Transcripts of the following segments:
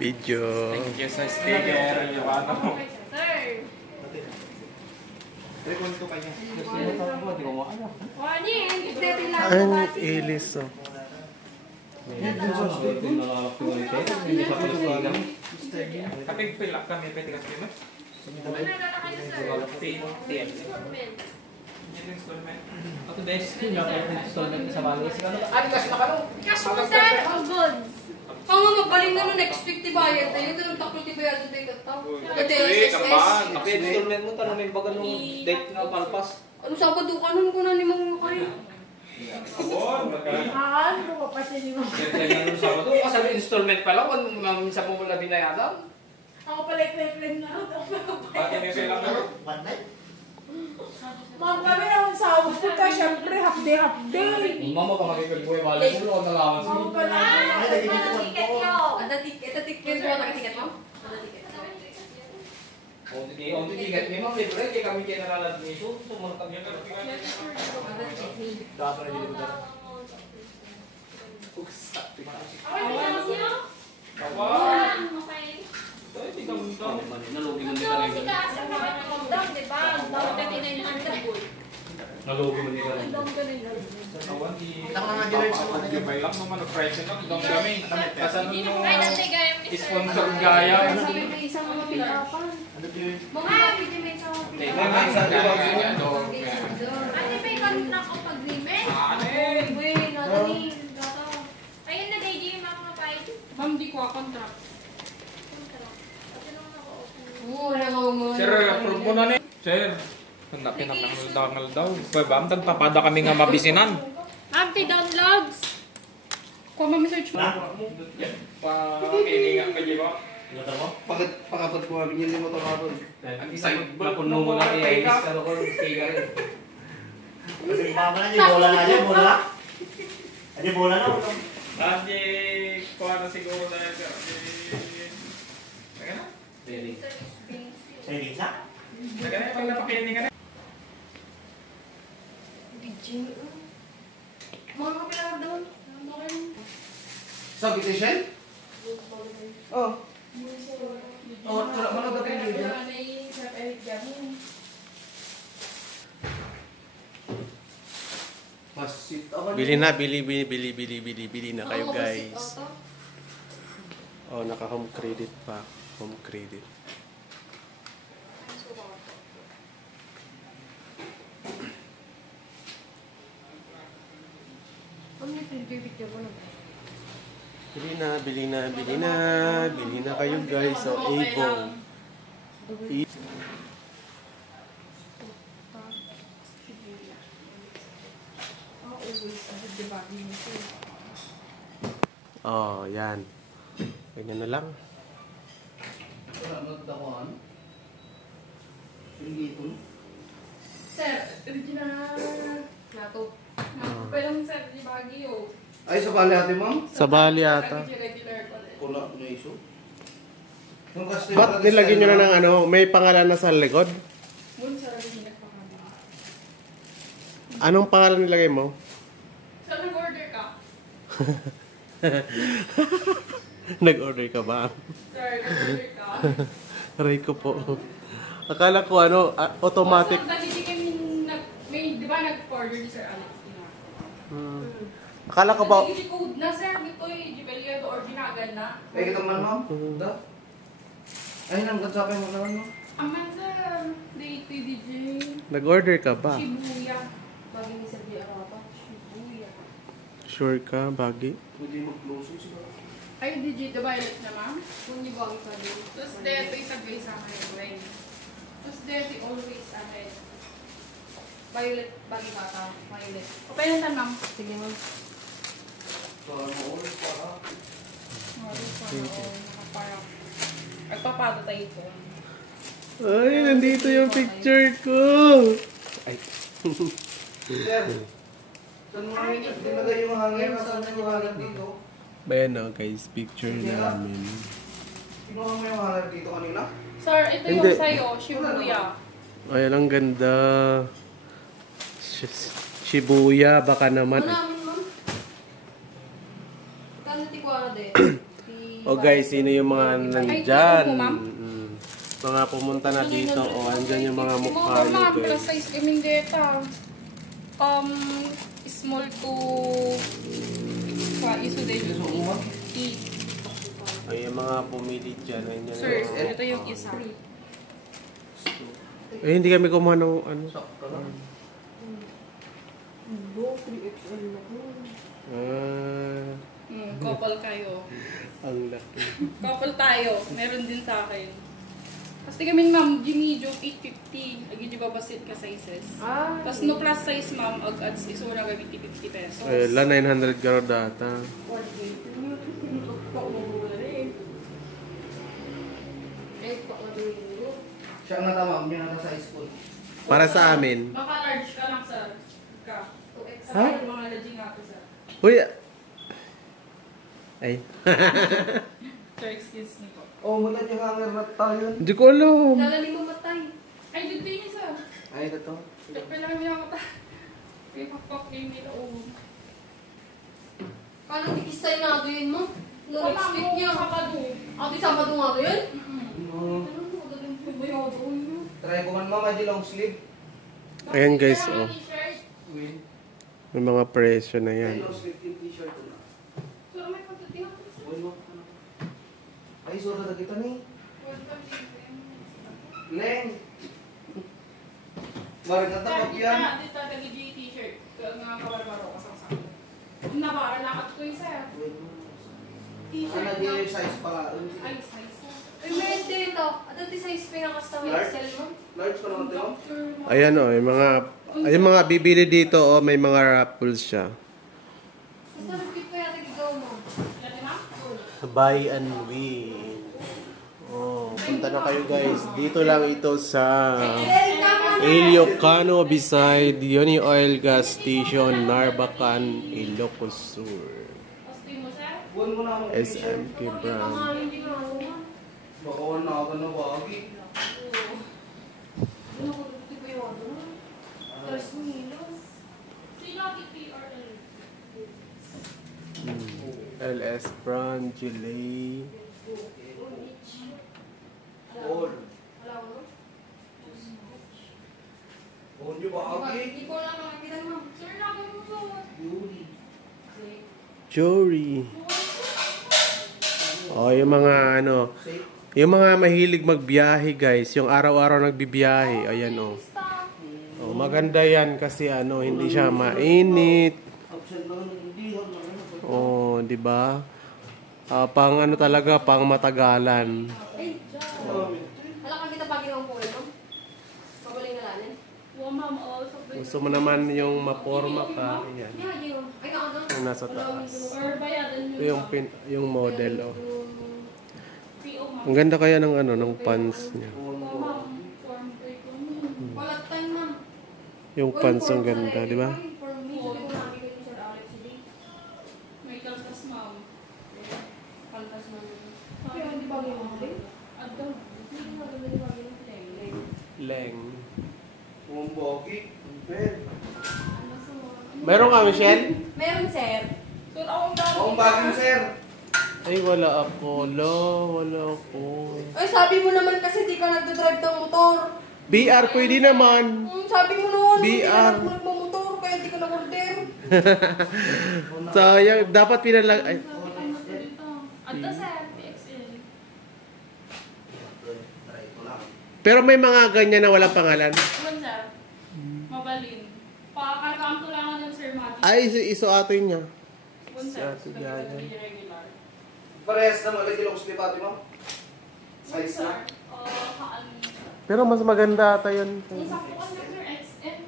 Video. Thank you sa sticker. Sir. Ang ilis oh. Kapag pilak kami, pwede kasi mo? Ako bes, installment sa Bangis. Ano kasi nakalong? Cash mo, sir. All goods. Ang mga magaling na no next week tibayad tayo. Ito yung taklo tibayad tayo kataw. Ito yung SSS. Ako installment mo, tanong may baga nung date na palpas. Ano Sabado ka nun ko na ni mga kayo? Ano ko pa siya ni Mama? Ganyan nung Sabado. Kasi installment pa lang, kung minsan mo mula binayadan. Ako pala i-claim na ako. Bakit niyo sila pero? Ma'am, kami naman sa ako ka, syempre, half-day. Mama ka makikipagbuhay, wala mo lang nalaman Ma'am, siya. pala. Ada tiket mo, ada tiket mo? On the ticket, memang libre, kaya kami kaya nalalat niso. Sumunod kami. Ada tiket. Dapat na dito. Nalugi mo nila rin. Nalugi mo nila rin. Awan di... Gabay lang naman, presyo lang. Dong kami. Kasan nung sponsor gaya. Sabi may isang mga pinapan. Mga pwede may isang mga May pinapan. isa dito. Ano may contract of agreement? Ano Uy, natanin. Ayun na, DJ, yung mga kapait. Ma'am, di ko contract. Oo, wala nga mga... Sir, approve mo na ni. Sir, handa pinangangal daw. Pwede tapada kami nga mabisinan. Anti-downloads! Kung mami-search mo. Pakininga ka, di ba? Pakapat ko kami yung motor ako. Ang isang Napuno mo na kaya inis ka ko sticker rin. Kasi mama na niya, bola na niya, bola. Ano bola na? Lagi, kuha na siguro na yan. Taga na? Savings na? Taga na, pag napakininga na. Mga kapila doon. Sa petition? Oh. Oh, wala mo na ba kayo dyan? Masit ako. Bili na, bili na kayo guys. Oh, naka home credit pa. Home credit. Ano yung pinag-video mo na ba? Bili na kayo guys. So, Avon. Oh, yan. Ganyan na lang. Wala mo dakuan. Ringitol. Sir, original. Nato. Pero sir, di Baguio. Ay, sa bali ate ma'am? Sa Bali ata. Regular ko rin. Pula na iso. Ba't nilagyan nyo na ng ano? May pangalan na sa likod? Mun sa original pa kami. Anong pangalan nilagay mo? So, nag-order ka? Nag-order ka ba? Sir, nag-order ka? Aray ko po. Akala ko ano, automatic. So, dati di kami may, di ba nag-order ni Sir Alex? Akala ko ba... Nag-code na sir, dito yung Jibelia to originagan na. Ay, kita man ma'am? Da? Ay, nang katsapay mo naman no? Aman sir, date DJ. Nag-order ka ba? Shibuya. Bagay ni Sir Diarata. Shibuya. Sure ka, Bagi? Pwede mag-closing siguro. Ay, DJ, the violet na ma'am. Kung di ba ang sabi. Tapos dito yung sabi sa akin. Tapos dito always ahead. Violet, bagay kata. Violet. O, pwede na ma'am. Sige ma'am. Para maulit para. Nakaparang. Nagpapado tayo po. Ay, nandito yung picture ko! Ay. Sir, saan mo namin dinagay yung hangin? Saan yung hangin dito? Ayan o guys, picture namin. Kinuha mo yung hangin dito kanina? Sir, ito yung Hindi. sa'yo. Shibuya. Ayan, ang ganda. Shibuya, baka naman. Ano namin ma'am? Kano ti kuwara de? O guys, sino yung mga nandyan? Ay, ma'am. Mga pumunta na dito. O, andyan yung mga mukha nyo Ma'am, plus guys. size kaming data. Small to... Iso din yung E. Ay, yung mga pumili dyan. Andyan Sir, yung- ito yung isa. Eh, hindi kami kumuha ng ano. Couple kayo. Ang laki. Couple tayo. Meron din sa akin. Kasi kami ma'am, Jimmy Joke 850. Agi di babasit ka sizes. Tapos no plus size ma'am, ag-ads isura gamit 50 pesos. Eh, la 900 garo data. Siya nga tama, may nata sa school. Para sa amin. Baka large ka lang sir. Ka. Ha? Mga large nga to sir. Uy! Ay. Sir, excuse me po. Oh, mula yung hanger na tayo. Hindi ko alam. Lalalim mo matay. Ay, dito yun sir. Ay, ito to. Pwede kami nakakata. Kaya pakpak game nila o. Paano tikisay na ito yun mo? No expect niya. Sabado. Ate, Sabado nga ito yun? Ano mo, daling pumayado yun. Try ko man mama, di long sleeve. Ayan guys, oh. Win. May mga presyo na Ay, yan. long sleeve yung t-shirt ko na. Sir, may pagdating ako sa Uy, mo. Ay, sura na kita ni. Leng. Barit na tapos yan. Dito tayo t-shirt. Nga kabarbaro kasang sa akin. Nabara lang at ko yung sir. Ano din yung size pala? Ay, size. Uy, meron dito. At ito size pinakasta mo Large? Excel mo? Large ko naman ito. Ayan oh, yung mga bibili dito oh, may mga raffles siya. Basta nagkip ko yata gigaw mo. Yan, ma'am? Buy and win. Oh, punta na kayo guys. Dito lang ito sa Ilocano beside Yoni Oil Gas Station, Narbacan, Ilocos Sur. Gusto mo, sir? Buwan mo na ako. SMK brand. Hindi mo ako. Baka wala ako na wagi. Ano ko dito ba yung ano? There's Milos. Sino ang PRL? LS brand, Gillet. All. Wala ko. All yung wagi. Hindi ko lang nakakita mo. Sir, lagi mo suot. Yuri. Jory. Oh, yung mga ano, Safe. yung mga mahilig magbiyahe guys, yung araw-araw nagbibiyahe, ayan oh. Oh, maganda yan kasi ano, hindi siya mainit. Absent lang hindi. Oh, di ba? Pang ano talaga, pang matagalan. Ay, wala kang kita pagi ng puwel mo? Pagaling na lanin? Wow, ma'am. Also, Gusto mo naman yung maporma ka, ayan. Yeah, yun. Ay, nakagano. Yung nasa taas. or bayadan nyo. Ito yung model oh. PO, ma'am. Ang ganda kaya ng ano, ng pants niya. Ma'am, form pay ko. Wala time, ma'am. Yung pants ang ganda, di ba? For me, sabi ko namin kayo Sir Alex today. May kaltas, ma'am. Kaltas na naman. Pero hindi ba yung mga Adto. Hindi ko maganda yung bagay ng pinag. Leng. Kung bogi. Ben. Meron ka, Michelle? Meron, sir. Sir, akong dami. Ang bagay mo, sir. Ay, wala ako. Wala ako. Ay, sabi mo naman kasi di ka nagdadrive ng motor. BR, pwede naman. Sabi mo noon, hindi ka BR. nagmamotor, kaya di ka na-order. Sayang, dapat pinalag... Ay, Adto, sir. PXL. Try ko lang. pero may mga ganyan na walang pangalan. Ano, sir? Mabalin. Pakakarkaan ko lang ng Sir Mati. Ay, iso atin niya. One, sir. Ate Diana. Regular. Parehas na malagay lang ko sa lipati mo. Sir, Size na. kaan. Pero mas maganda ata yun. Ang sakuan na, sir, XL.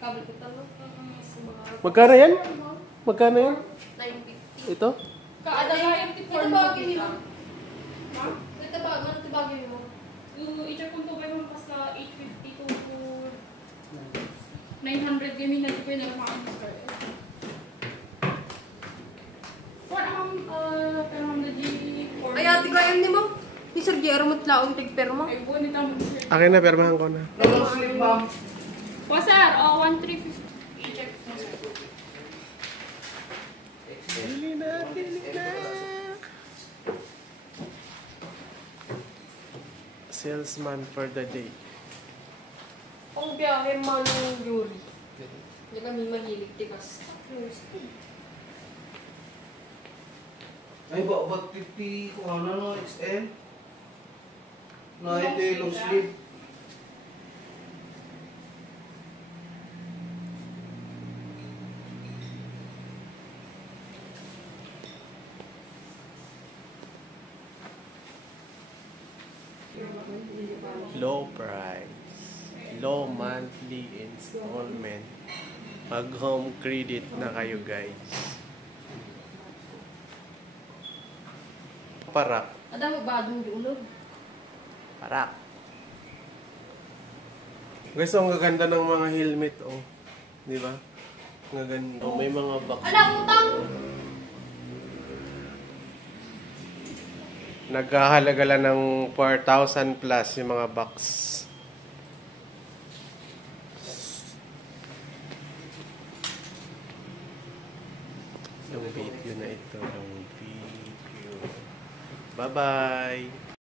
Kabel ko talo. Magkano yan? Magkano yan? 950. Ito? Kaada nga yung Ito bagay mo. Ha? Ito bagay mo. I-check kung to ba yung basta 850 to 900 kami na ito yung naman sir. Wala kang pero ang nag Ay, ate ko ayun ni mo. Ni Sir Guillermo tlaong tigper mo. Ay, buwan nito mo sir. Akin na, permahan ko na. Long sleeve, ma'am. Po sir, 1350. I-check mo sir. Bili natin. salesman for the day. Ang biyahe man ng Yuri. Hindi kami mahilig, tikas. Ay, ba't 50 kung ano no, XM? Na ito yung long sleeve. Low price. Low monthly installment. Mag home credit na kayo guys. Parak. Ada magbadong diunog. Parak. Guys, ang gaganda ng mga helmet, oh. Di ba? Ang gaganda. Oh, may mga box. Anak, utang! Nagkahalaga lang ng 4,000 plus yung mga box. Yung video na ito. Yung video. Bye-bye!